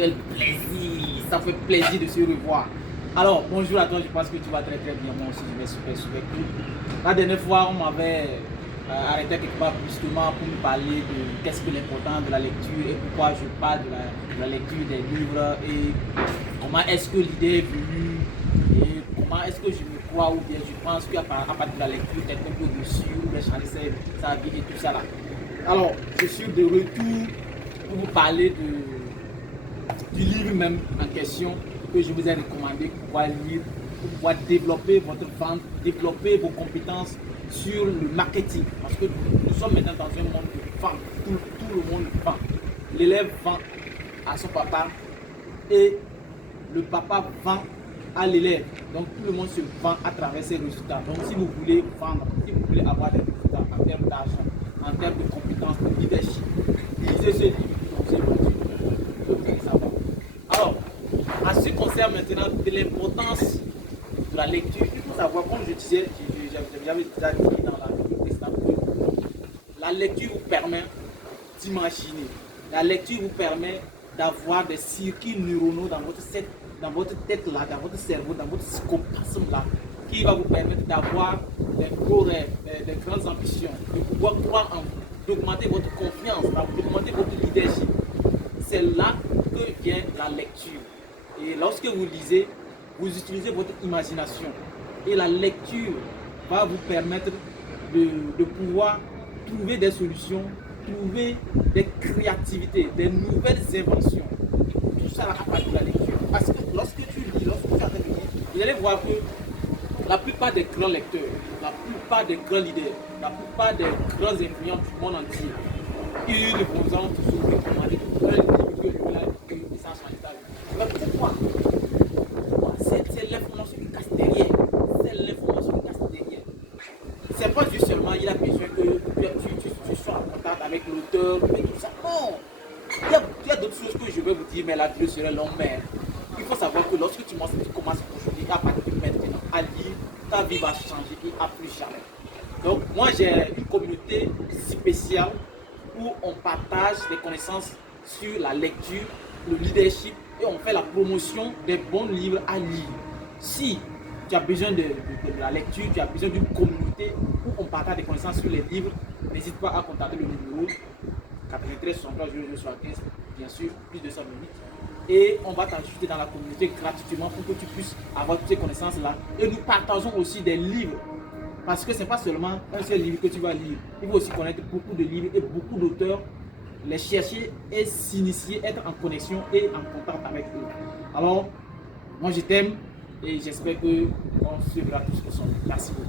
Quel plaisir, ça fait plaisir de se revoir. Alors, bonjour à toi, je pense que tu vas très très bien. Moi aussi, je vais super super cool. La dernière fois, on m'avait arrêté quelque part justement pour me parler de qu'est-ce que l'important de la lecture et pourquoi je parle de la lecture des livres et comment est-ce que l'idée est venue et comment est-ce que je me crois ou bien je pense qu'à partir de la lecture, quelqu'un peut dessus ou bien changer sa vie et tout ça là. Alors, je suis de retour pour vous parler du livre même en question que je vous ai recommandé pour pouvoir lire, pour pouvoir développer votre vente, développer vos compétences sur le marketing. Parce que nous sommes maintenant dans un monde de vente, tout le monde vend. L'élève vend à son papa et le papa vend à l'élève. Donc tout le monde se vend à travers ses résultats. Donc si vous voulez vendre, si vous voulez avoir des résultats en termes d'argent, en termes de compétences, de leadership, lisez ce livre. Alors, en ce qui concerne maintenant de l'importance de la lecture, il faut savoir, comme je disais, j'avais déjà dit dans la vidéo précédente, la lecture vous permet d'imaginer. La lecture vous permet d'avoir des circuits neuronaux dans votre tête là, dans votre cerveau, dans votre psychoplasme là, qui va vous permettre d'avoir des gros rêves, des grandes ambitions, de pouvoir croire en vous, d'augmenter votre confiance, d'augmenter votre leadership. C'est là que vient la lecture. Et lorsque vous lisez, vous utilisez votre imagination. Et la lecture va vous permettre de pouvoir trouver des solutions, trouver des créativités, des nouvelles inventions. Tout ça à partir de la lecture. Parce que lorsque tu lis, lorsque tu es en train de lire, vous allez voir que la plupart des grands lecteurs, la plupart des grands leaders, la plupart des grands influents du monde entier, ils vous ont toujours recommandé un livre que je vais écrire et ça change ta vie. Mais pourquoi? C'est l'information qui casse derrière. C'est l'information qui casse derrière. C'est pas juste seulement il a besoin que tu sois en contact avec l'auteur et tout ça. Non! Il y a d'autres choses que je vais vous dire, mais la vidéo serait longue. Mais il faut savoir que lorsque tu commences aujourd'hui, à partir de maintenant, à lire, ta vie va changer et à plus jamais. Donc, moi, j'ai une communauté spéciale où on partage des connaissances sur la lecture, le leadership et on fait la promotion des bons livres à lire. Si tu as besoin de la lecture, tu as besoin d'une communauté où on partage des connaissances sur les livres, n'hésite pas à contacter le numéro 93 63 75, bien sûr, plus de 100 minutes. Et on va t'ajouter dans la communauté gratuitement pour que tu puisses avoir toutes ces connaissances-là. Et nous partageons aussi des livres. Parce que ce n'est pas seulement un seul livre que tu vas lire. Il faut aussi connaître beaucoup de livres et beaucoup d'auteurs, les chercher et s'initier, être en connexion et en contact avec eux. Alors, moi je t'aime et j'espère qu'on se verra tous ensemble. Merci beaucoup.